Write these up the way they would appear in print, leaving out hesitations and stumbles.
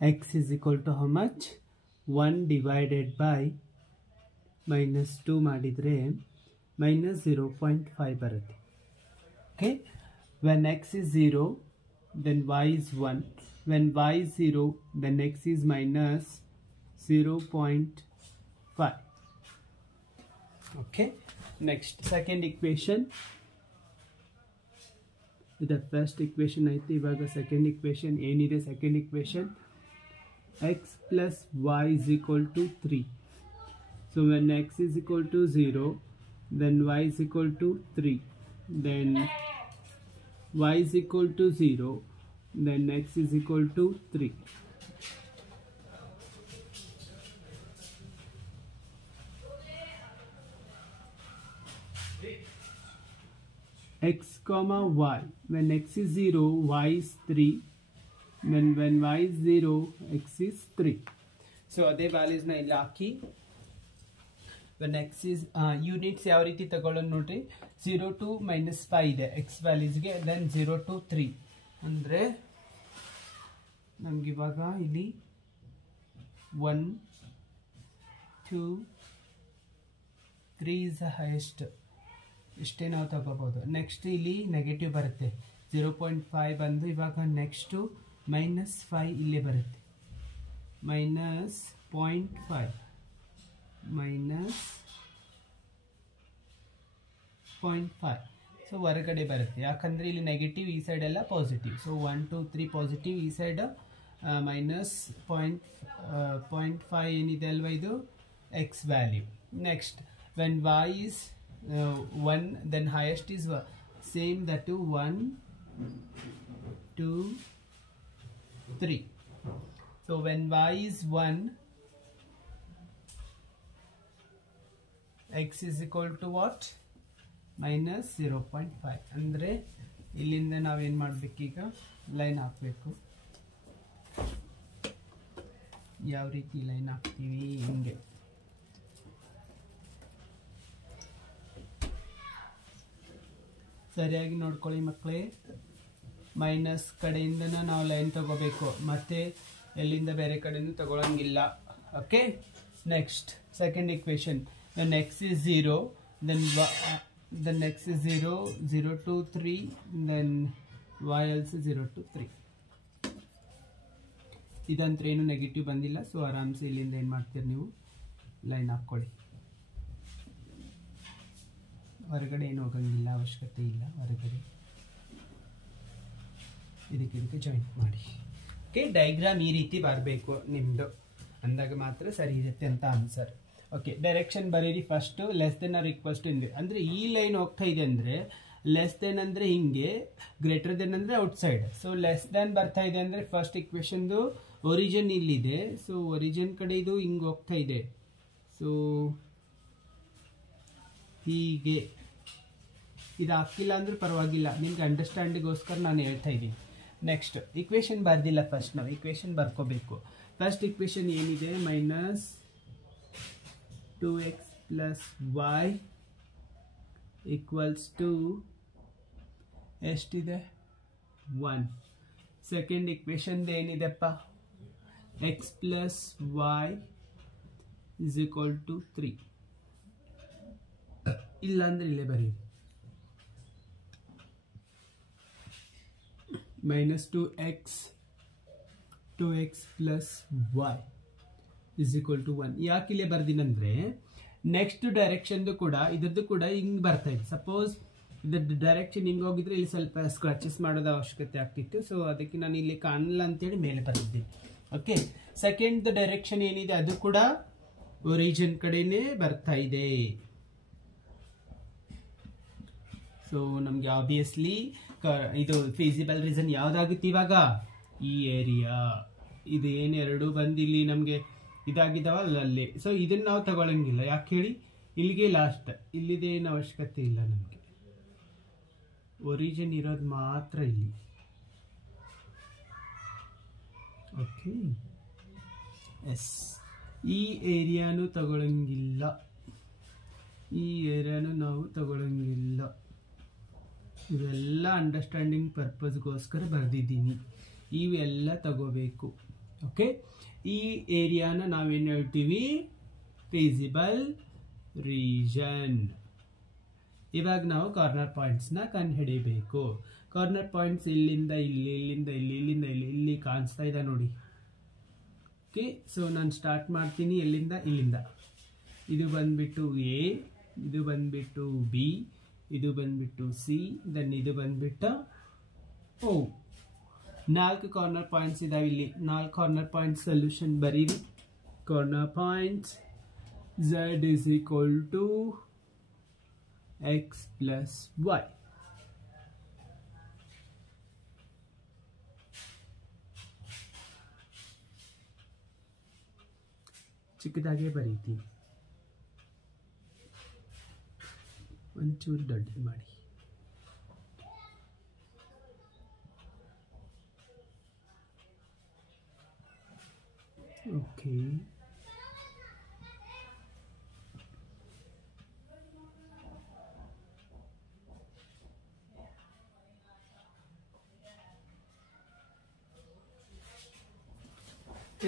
x is equal to how much? 1 divided by minus 2 ಮಾಡಿದ್ರೆ minus 0.5 ಬರುತ್ತೆ. Okay, when x is 0 then y is 1, when y is 0 then x is minus 0.5. Okay, next second equation. The first equation ಐತೆ, ಇವಾಗ second equation ಏನಿದೆ? second equation x plus y is equal to 3. So when x is equal to 0 then y is equal to 3, then y is equal to 0, then x is equal to 3. X comma y, when x is 0 y is 3, when y is 0 x is 3. So ಅದೇ values ನ ಇಲ್ಲಿ ಹಾಕಿ when x is units ಯಾವ ರೀತಿ ತಗೊಳ್ಳೋದು ನೋಡ್ರಿ, 0 to -5 ಇದೆ x values ಗೆ, then 0 to 3 ಅಂದ್ರೆ ನಮ್ಗೆ ಇವಾಗ ಇಲ್ಲಿ 1 2 3 is the highest, ಇಷ್ಟೇ ನಾವು ತಗೋಬಹುದು. ನೆಕ್ಸ್ಟ್ ಇಲ್ಲಿ ನೆಗೆಟಿವ್ ಬರುತ್ತೆ 0.5 ಬಂದು ಇವಾಗ ನೆಕ್ಸ್ಟ್ -5 ಇಲ್ಲೇ ಬರುತ್ತೆ, -0.5 -0.5. ಸೊ ಹೊರಗಡೆ ಬರುತ್ತೆ, ಯಾಕಂದ್ರೆ ಇಲ್ಲಿ ನೆಗೆಟಿವ್, ಈ ಸೈಡ್ ಎಲ್ಲ ಪಾಸಿಟಿವ್. ಸೊ 1 2 3 ಪಾಸಿಟಿವ್, ಈ ಸೈಡ್ -0.5 ಏನಿದೆ ಅಲ್ವಾ, ಇದು X value. Next when y is 1 then highest is same, that to 1 2 3. So when y is 1 x is equal to what? -0.5. ಅಂದ್ರೆ ಇಲ್ಲಿಂದ ನಾವೇನ್ ಮಾಡಬೇಕೀಗ, ಲೈನ್ ಹಾಕಬೇಕು. ಯಾವ ರೀತಿ ಲೈನ್ ಹಾಕ್ತೀವಿ? ಹಿಂಗೆ ಸರಿಯಾಗಿ ನೋಡ್ಕೊಳ್ಳಿ ಮಕ್ಕಳೇ. ಮೈನಸ್ ಕಡೆಯಿಂದ ನಾವು ಲೈನ್ ತಗೋಬೇಕು, ಮತ್ತೆ ಎಲ್ಲಿಂದ ಬೇರೆ ಕಡೆಯಿಂದ ತಗೊಳಂಗಿಲ್ಲ. Okay, next second equation, when x is 0 then x is 0 0 to 3, then y also 0 to 3. ಇದಂದ್ರೆ ಏನು ನೆಗೆಟಿವ್ ಬಂದಿಲ್ಲ, ಸೊ ಆರಾಮ್ಸೆ ಇಲ್ಲಿಂದ ಏನು ಮಾಡ್ತೀರಿ ನೀವು, ಲೈನ್ ಹಾಕ್ಕೊಳ್ಳಿ. ಹೊರಗಡೆ ಏನು ಹೋಗಂಗಿಲ್ಲ, ಅವಶ್ಯಕತೆ ಇಲ್ಲ ಹೊರಗಡೆ, ಇದಕ್ಕೆ ಜಾಯಿಂಟ್ ಮಾಡಿ. ಓಕೆ, ಡೈಗ್ರಾಮ್ ಈ ರೀತಿ ಬರಬೇಕು ನಿಮ್ಮದು, ಅಂದಾಗ ಮಾತ್ರ ಸರಿ ಇರುತ್ತೆ ಅಂತ ಆನ್ಸರ್. ಓಕೆ, ಡೈರೆಕ್ಷನ್ ಬರೀರಿ first, less than or equals to ಹಿಂಗೆ. ಅಂದರೆ ಈ ಲೈನ್ ಹೋಗ್ತಾ ಇದೆ ಅಂದರೆ ಲೆಸ್ ದೆನ್ ಅಂದರೆ ಹಿಂಗೆ, ಗ್ರೇಟರ್ ದೆನ್ ಅಂದರೆ ಔಟ್ಸೈಡ್. ಸೊ ಲೆಸ್ ದೆನ್ ಬರ್ತಾ ಇದೆ ಅಂದರೆ ಫಸ್ಟ್ ಇಕ್ವೇಶನ್ದು ಒರಿಜಿನ್ ಇಲ್ಲಿದೆ, ಸೊ ಒರಿಜಿನ್ ಕಡೆ ಇದು ಹಿಂಗೆ ಹೋಗ್ತಾ ಇದೆ. ಸೊ ಹೀಗೆ ಇದು ಹಾಕಿಲ್ಲ ಅಂದ್ರೆ ಪರವಾಗಿಲ್ಲ, ನಿಮ್ಗೆ ಅಂಡರ್ಸ್ಟ್ಯಾಂಡಿಗೋಸ್ಕರ ನಾನು ಹೇಳ್ತಾ ಇದ್ದೀನಿ. ನೆಕ್ಸ್ಟ್ ಇಕ್ವೇಶನ್ ಬರ್ದಿಲ್ಲ, ಫಸ್ಟ್ ನಾವು ಇಕ್ವೇಶನ್ ಬರ್ಕೋಬೇಕು. ಫಸ್ಟ್ ಇಕ್ವೇಶನ್ ಏನಿದೆ, -2x plus y equals to ಎಷ್ಟಿದೆ 1. ಸೆಕೆಂಡ್ ಇಕ್ವೇಶನ್ ಏನಿದೆಪ್ಪ, x plus y is equal to 3. ಇಲ್ಲ ಅಂದ್ರೆ ಇಲ್ಲೇ ಬರೀ -2x plus y is equal to 1. ಯಾಕೆ ಇಲ್ಲೇ ಬರ್ದಿನಂದ್ರೆ ನೆಕ್ಸ್ಟ್ ಡೈರೆಕ್ಷನ್ ಕೂಡ ಇದ್ರದ್ದು ಕೂಡ ಹಿಂಗ್ ಬರ್ತಾ ಇದೆ. ಸಪೋಸ್ ಇದ್ರದ್ದು ಡೈರೆಕ್ಷನ್ ಹಿಂಗ್ ಹೋಗಿದ್ರೆ ಇಲ್ಲಿ ಸ್ವಲ್ಪ ಸ್ಕ್ರಾಚಸ್ ಮಾಡೋದ ಅವಶ್ಯಕತೆ ಆಗ್ತಿತ್ತು, ಸೊ ಅದಕ್ಕೆ ನಾನು ಇಲ್ಲಿ ಕಾಣಲ್ಲ ಅಂತೇಳಿ ಮೇಲೆ ಬರ್ದಿದ್ದೀನಿ. ಓಕೆ, ಸೆಕೆಂಡ್ ಡೈರೆಕ್ಷನ್ ಏನಿದೆ ಅದು ಕೂಡ ಒರಿಜಿನ್ ಕಡೆನೇ ಬರ್ತಾ ಇದೆ. ಸೊ ನಮ್ಗೆ ಆಬ್ವಿಯಸ್ಲಿ ಇದು ಫೀಸಿಬಲ್ ರೀಸನ್ ಯಾವ್ದಾಗುತ್ತೆ ಇವಾಗ, ಈ ಏರಿಯಾ ಇದು ಏನು ಎರಡು ಬಂದು ಇಲ್ಲಿ ನಮಗೆ ಇದಾಗಿದ್ದಾವಲ್ಲ ಅಲ್ಲಿ. ಸೊ ಇದನ್ನ ನಾವು ತಗೊಳಂಗಿಲ್ಲ, ಯಾಕೆ ಹೇಳಿ, ಇಲ್ಲಿಗೆ ಲಾಸ್ಟ್, ಇಲ್ಲಿದೇನು ಅವಶ್ಯಕತೆ ಇಲ್ಲ ನಮಗೆ, ಒರಿಜಿನ್ ಇರೋದು ಮಾತ್ರ ಇಲ್ಲಿ. ಓಕೆ, ಎಸ್, ಈ ಏರಿಯಾನು ತಗೊಳಂಗಿಲ್ಲ, ಈ ಏರಿಯಾನು ನಾವು ತಗೊಳಂಗಿಲ್ಲ. ಇವೆಲ್ಲ ಅಂಡರ್ಸ್ಟ್ಯಾಂಡಿಂಗ್ ಪರ್ಪಸ್ಗೋಸ್ಕರ ಬರೆದಿದ್ದೀನಿ, ಇವೆಲ್ಲ ತಗೋಬೇಕು. ಓಕೆ, ಈ ಏರಿಯಾನ ನಾವೇನು ಹೇಳ್ತೀವಿ, ಫೀಸಿಬಲ್ ರೀಜನ್. ಇವಾಗ ನಾವು ಕಾರ್ನರ್ ಪಾಯಿಂಟ್ಸ್ನ ಕಂಡುಹಿಡಿಬೇಕು. ಕಾರ್ನರ್ ಪಾಯಿಂಟ್ಸ್ ಇಲ್ಲಿಂದ ಇಲ್ಲಿ, ಇಲ್ಲಿಂದ ಇಲ್ಲಿ, ಇಲ್ಲಿಂದ ಇಲ್ಲಿ, ಇಲ್ಲಿ ಕಾಣಿಸ್ತಾ ಇದೆ ನೋಡಿ. ಓಕೆ, ಸೊ ನಾನು ಸ್ಟಾರ್ಟ್ ಮಾಡ್ತೀನಿ ಎಲ್ಲಿಂದ, ಇಲ್ಲಿಂದ. ಇದು ಬಂದ್ಬಿಟ್ಟು ಎ, ಇದು ಬಂದ್ಬಿಟ್ಟು ಬಿ, ಇದು ಬಂದ್ಬಿಟ್ಟು ಸಿ, ದೆನ್ ಇದು ಬಂದ್ಬಿಟ್ಟು ಓ. 4 ಕಾರ್ನರ್ ಪಾಯಿಂಟ್ಸ್ ಇದಾವೆ ಇಲ್ಲಿ. 4 ಕಾರ್ನರ್ ಪಾಯಿಂಟ್ ಸೊಲ್ಯೂಷನ್ ಬರೀರಿ. Corner points z is equal to x plus y. ಚಿಕ್ಕದಾಗೆ ಬರೀತೀನಿ, ಒಂಚೂರು ದೊಡ್ಡ ಮಾಡಿ. Okay,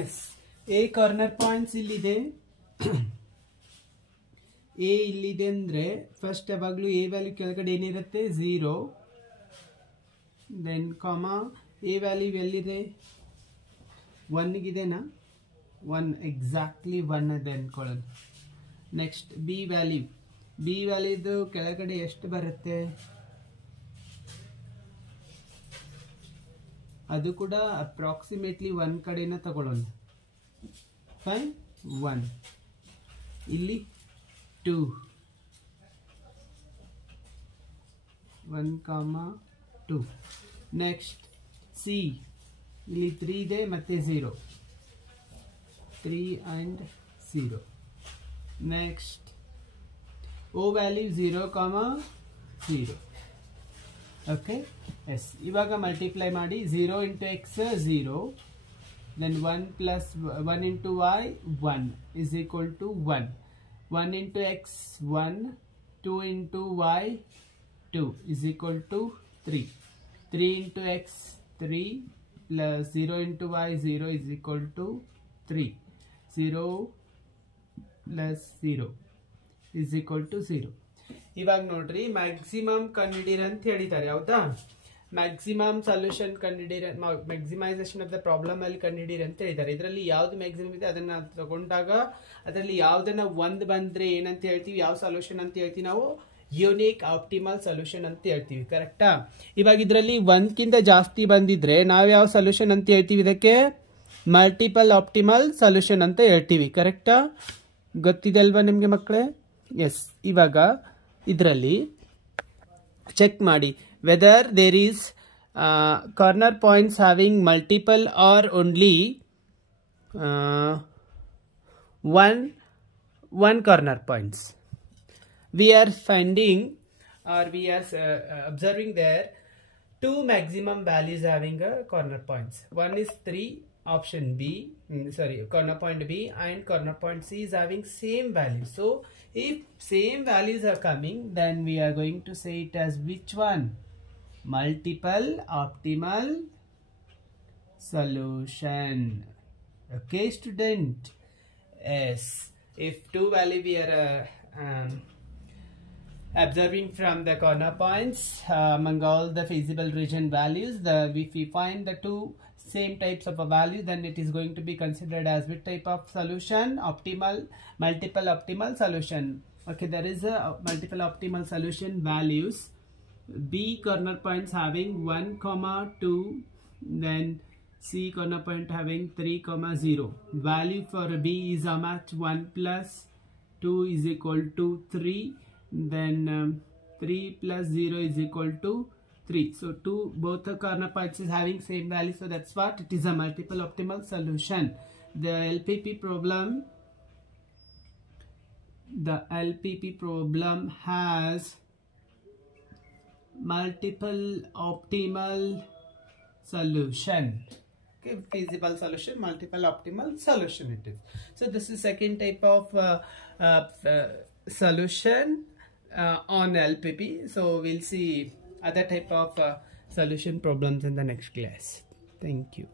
yes, A corner points ಇಲ್ಲಿದೆ. ಎ ಇಲ್ಲಿದೆ ಅಂದರೆ ಫಸ್ಟ್ ಯಾವಾಗಲೂ ಎ ವ್ಯಾಲ್ಯೂ ಕೆಳಗಡೆ ಏನಿರುತ್ತೆ, 0. ದೆನ್ ಕಾಮ ಎ ವ್ಯಾಲ್ಯೂ ಎಲ್ಲಿದೆ, 1 1 ಎಕ್ಸಾಕ್ಟ್ಲಿ 1 ಅದೇ ಅಂದ್ಕೊಳ್ಳೋದು. ನೆಕ್ಸ್ಟ್ ಬಿ ವ್ಯಾಲ್ಯೂದು ಕೆಳಗಡೆ ಎಷ್ಟು ಬರುತ್ತೆ, ಅದು ಕೂಡ ಅಪ್ರಾಕ್ಸಿಮೇಟ್ಲಿ 1 ಕಡೆನ ತಗೊಳ್ಳೋಣ. ಫೈನ್, 1 ಇಲ್ಲಿ 2, 1, 2. ನೆಕ್ಸ್ಟ್ ಸಿ, ಇಲ್ಲಿ 3 ಇದೆ ಮತ್ತೆ 0, 3 and 0. Next O value 0, 0. Okay, yes. ಇವಾಗ ಮಲ್ಟಿಪ್ಲೈ ಮಾಡಿ. 0 into x 0, then 1 into y 1 is equal to 1. 1 into x 1, 2 into y 2 is equal to 3. 3 into x 3 plus 0 into y 0 is equal to 3. 0 plus 0 is equal to 0. ಇವಾಗ ನೋಡ್ರಿ, maximum ಕಂಡುಹಿಡಿಯಿರಿ ಅಂತ ಹೇಳಿದ್ದಾರೆ, ಹೌದಾ? Maximum solution ಕಂಡುಹಿಡಿಯಿರಿ, maximisation of the problem ಅಲ್ಲಿ ಕಂಡುಹಿಡಿಯಿರಿ ಅಂತ ಹೇಳಿದ್ದಾರೆ. ಇದರಲ್ಲಿ ಯಾವ್ದು ಮ್ಯಾಕ್ಸಿಮಮ್ ಇದೆ ಅದನ್ನ ತಗೊಂಡಾಗ ಅದರಲ್ಲಿ ಯಾವ್ದನ್ನ 1 ಬಂದ್ರೆ ಏನಂತ ಹೇಳ್ತೀವಿ, ಯಾವ ಸೊಲ್ಯೂಷನ್ ಅಂತ ಹೇಳ್ತೀವಿ ನಾವು, ಯೂನಿಕ್ ಆಪ್ಟಿಮಲ್ ಸೊಲ್ಯೂಷನ್ ಅಂತ ಹೇಳ್ತೀವಿ. ಕರೆಕ್ಟಾ? ಇವಾಗ ಇದರಲ್ಲಿ 1ಕ್ಕಿಂತ ಜಾಸ್ತಿ ಬಂದಿದ್ರೆ ನಾವು ಯಾವ ಸೊಲ್ಯೂಷನ್ ಅಂತ ಹೇಳ್ತೀವಿ, ಇದಕ್ಕೆ ಮಲ್ಟಿಪಲ್ ಆಪ್ಟಿಮಲ್ ಸೊಲ್ಯೂಷನ್ ಅಂತ ಹೇಳ್ತೀವಿ. ಕರೆಕ್ಟಾ? ಗೊತ್ತಿದೆ ಅಲ್ವಾ ನಿಮಗೆ ಮಕ್ಕಳೇ? ಎಸ್. ಇವಾಗ ಇದರಲ್ಲಿ ಚೆಕ್ ಮಾಡಿ whether there is corner points having multiple or only one corner points. We are finding or we are observing there 2 maximum values having a corner points. One is 3, option B, corner point B, and corner point C is having same value. So if same values are coming, then we are going to say it as which one? Multiple optimal solution. Okay, student? Yes. If 2 value we are observing from the corner points among all the feasible region values, if we find the 2 same types of a value, then it is going to be considered as which type of solution? Multiple optimal solution. Okay, there is a multiple optimal solution values. B corner points having 1, 2, then C corner point having 3, 0. Value for B is how much? 1 plus 2 is equal to 3. Then 3 plus 0 is equal to 3. So both the corner points is having same value. So that's what it is, a multiple optimal solution. The LPP problem has multiple optimal solution. Okay, feasible solution, multiple optimal solution it is. So this is second type of solution on LPP. So we'll see other type of solution problems in the next class. Thank you.